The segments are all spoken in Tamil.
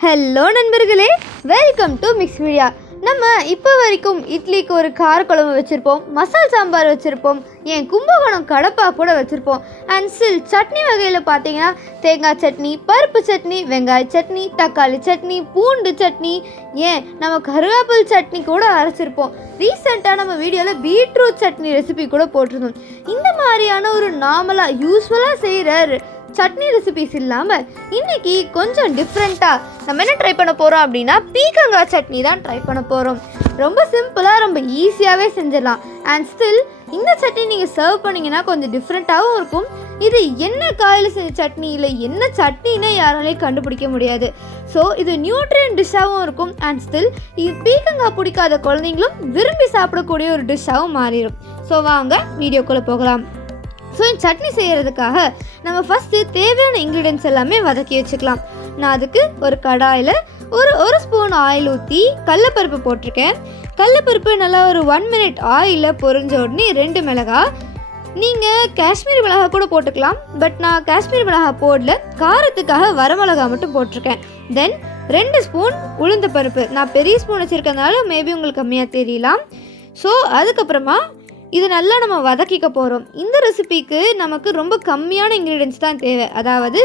ஹலோ நண்பர்களே வெல்கம் டு மிக்ஸ் மீடியா நம்ம இப்போ வரைக்கும் இட்லிக்கு ஒரு காரக்குழம்பு வச்சுருப்போம் மசால் சாம்பார் வச்சுருப்போம் ஏன் கும்பகோணம் கடப்பா கூட வச்சுருப்போம். அண்ட் ஸ்டில் சட்னி வகையில் பார்த்தீங்கன்னா தேங்காய் சட்னி பருப்பு சட்னி வெங்காய சட்னி தக்காளி சட்னி பூண்டு சட்னி ஏன் நம்ம கருவேப்பில் சட்னி கூட அரைச்சிருப்போம். ரீசெண்டாக நம்ம வீடியோவில் பீட்ரூட் சட்னி ரெசிபி கூட போட்டிருந்தோம். இந்த மாதிரியான ஒரு நார்மலாக யூஸ்ஃபுல்லாக செய்கிற சட்னி ரெசிபிஸ் இல்லாமல் இன்னைக்கு கொஞ்சம் டிஃப்ரெண்ட்டாக நம்ம என்ன ட்ரை பண்ண போகிறோம் அப்படின்னா பீக்கங்காய் சட்னி தான் ட்ரை பண்ண போகிறோம் ரொம்ப சிம்பிளாக ரொம்ப ஈஸியாகவே செஞ்சிடலாம். அண்ட் ஸ்டில் இந்த சட்னி நீங்கள் சர்வ் பண்ணிங்கன்னா கொஞ்சம் டிஃப்ரெண்ட்டாகவும் இருக்கும். இது என்ன காயில் செஞ்ச சட்னி? இல்லை என்ன சட்னின்னு யாராலையும் கண்டுபிடிக்க முடியாது. ஸோ இது நியூட்ரியன் டிஷ்ஷாகவும் இருக்கும். அண்ட் ஸ்டில் இது பீக்கங்காய் பிடிக்காத குழந்தைங்களும் விரும்பி சாப்பிடக்கூடிய ஒரு டிஷ்ஷாகவும் மாறிடும். ஸோ வாங்க வீடியோக்குள்ளே போகலாம். ஸோ சட்னி செய்கிறதுக்காக நம்ம ஃபஸ்ட்டு தேவையான இன்க்ரீடியன்ஸ் எல்லாமே வதக்கி வச்சுக்கலாம். நான் அதுக்கு ஒரு கடாயில் ஒரு ஒரு ஸ்பூன் ஆயில் ஊற்றி கடலப்பருப்பு போட்டிருக்கேன். கடலப்பருப்பு நல்லா ஒரு ஒன் மினிட் ஆயிலில் பொரிஞ்ச உடனே ரெண்டு மிளகாய் நீங்கள் காஷ்மீர் மிளகா கூட போட்டுக்கலாம். பட் நான் காஷ்மீர் மிளகா போடல. காரத்துக்காக வரமிளகா மட்டும் போட்டிருக்கேன். தென் ரெண்டு ஸ்பூன் உளுந்த பருப்பு. நான் பெரிய ஸ்பூன் வச்சுருக்கனால மேபி உங்களுக்கு கம்மியாக தெரியலாம். ஸோ அதுக்கப்புறமா இது நல்லா நம்ம வதக்கிக்க போகிறோம் இந்த ரெசிபிக்கு நமக்கு ரொம்ப கம்மியான இன்க்ரீடியன்ஸ் தான் தேவை. அதாவது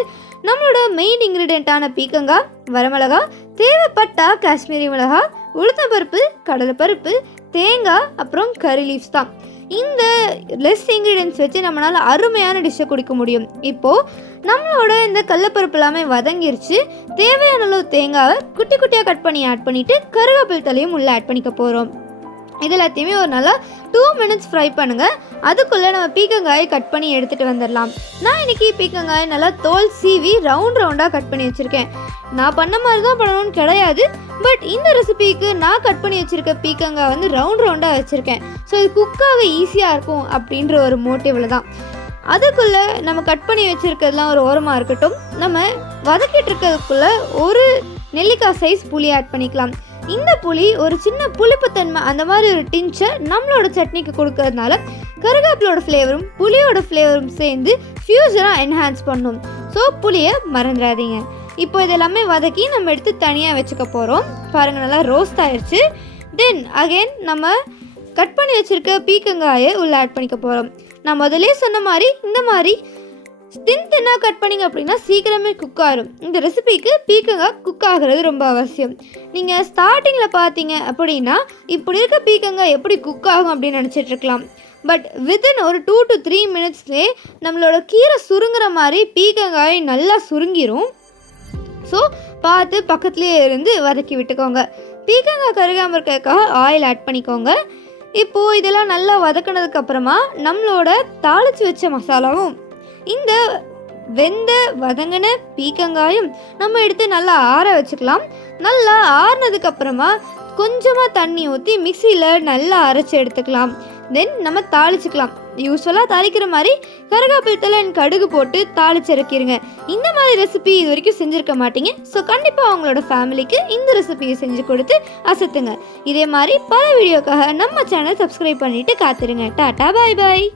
நம்மளோட மெயின் இன்க்ரீடியண்ட்டான பீக்கங்காய் வரமிளகா தேவைப்பட்டா காஷ்மீரி மிளகா உளுத்தம்பருப்பு கடலைப்பருப்பு தேங்காய் அப்புறம் கறி லீவ்ஸ் தான். இந்த லெஸ் இன்க்ரீடியன்ஸ் வச்சு நம்மளால் அருமையான டிஷ்ஷை குடிக்க முடியும். இப்போது நம்மளோட இந்த கடலப்பருப்பு எல்லாமே வதங்கிருச்சு. தேவையான அளவு தேங்காவை குட்டி குட்டியாக கட் பண்ணி ஆட் பண்ணிவிட்டு கருவேப்பில் தலையும் உள்ளே ஆட் பண்ணிக்க போகிறோம் இது எல்லாத்தையுமே ஒரு நல்லா டூ மினிட்ஸ் ஃப்ரை பண்ணுங்கள் அதுக்குள்ளே நம்ம பீக்கங்காயை கட் பண்ணி எடுத்துகிட்டு வந்துடலாம். நான் இன்றைக்கி பீக்கங்காயை நல்லா தோல் சீவி ரவுண்ட் ரவுண்டாக கட் பண்ணி வச்சுருக்கேன். நான் பண்ண மாதிரி தான் பண்ணணும்னு கிடையாது. பட் இந்த ரெசிபிக்கு நான் கட் பண்ணி வச்சுருக்க பீக்கங்காய் வந்து ரவுண்ட் ரவுண்டாக வச்சுருக்கேன். ஸோ இது குக்காக ஈஸியாக இருக்கும் அப்படின்ற ஒரு மோட்டிவில் தான். அதுக்குள்ளே நம்ம கட் பண்ணி வச்சுருக்கிறதுலாம் ஒரு ஓரமாக இருக்கட்டும். நம்ம வதக்கிட்டு இருக்கிறதுக்குள்ளே ஒரு நெல்லிக்காய் சைஸ் புளி ஆட் பண்ணிக்கலாம். இந்த புளி ஒரு சின்ன புளிப்புத்தன்மை அந்த மாதிரி ஒரு டிஞ்சர் நம்மளோட சட்னிக்கு கொடுக்கறதுனால கருகாப்பிலோட ஃப்ளேவரும் புளியோட ஃப்ளேவரும் சேர்ந்து ஃப்யூச்சராக என்ஹான்ஸ் பண்ணும். ஸோ புளியை மறந்துடாதீங்க. இப்போ இதெல்லாமே வதக்கி நம்ம எடுத்து தனியாக வச்சுக்க போகிறோம் பாருங்கள் நல்லா ரோஸ்ட் ஆயிடுச்சு தென் அகெயின் நம்ம கட் பண்ணி வச்சுருக்க பீக்கங்காயை உள்ளே ஆட் பண்ணிக்க போகிறோம் நான் முதலே சொன்ன மாதிரி இந்த மாதிரி தின் என்ன கட் பண்ணிங்க அப்படின்னா சீக்கிரமே குக் ஆகும் இந்த ரெசிபிக்கு பீக்கங்காய் குக் ஆகிறது ரொம்ப அவசியம். நீங்கள் ஸ்டார்டிங்கில் பார்த்தீங்க அப்படின்னா இப்படி இருக்க பீக்கங்காய் எப்படி குக் ஆகும் அப்படின்னு நினச்சிட்டு இருக்கலாம். பட் வித்தின் ஒரு டூ டு த்ரீ மினிட்ஸ்லேயே நம்மளோட கீரை சுருங்குற மாதிரி பீக்கங்காய் நல்லா சுருங்கிரும். ஸோ பார்த்து பக்கத்துலேயே இருந்து வதக்கி விட்டுக்கோங்க. பீக்கங்காய் கருகாமல் இருக்கிறதுக்காக ஆயில் ஆட் பண்ணிக்கோங்க. இப்போது இதெல்லாம் நல்லா வதக்குனதுக்கப்புறமா நம்மளோட தாளித்து வச்ச மசாலாவும் இந்த வெந்த வதங்கின பீக்கங்காயும் நம்ம எடுத்து நல்லா ஆற வச்சுக்கலாம். நல்லா ஆறுனதுக்கு அப்புறமா கொஞ்சமாக தண்ணி ஊற்றி மிக்சியில் நல்லா அரைச்சி எடுத்துக்கலாம். தென் நம்ம தாளிச்சுக்கலாம். யூஸ்வலாக தாளிக்கிற மாதிரி கருகாப்பில் தலை கடுகு போட்டு தாளிச்சு இறக்கிடுங்க இந்த மாதிரி ரெசிபி இது வரைக்கும் செஞ்சுருக்க மாட்டீங்க. ஸோ கண்டிப்பாக அவங்களோட ஃபேமிலிக்கு இந்த ரெசிபியை செஞ்சு கொடுத்து அசத்துங்க. இதே மாதிரி பல வீடியோக்காக நம்ம சேனல் சப்ஸ்கிரைப் பண்ணிவிட்டு காத்துருங்க. டாட்டா பாய் பாய்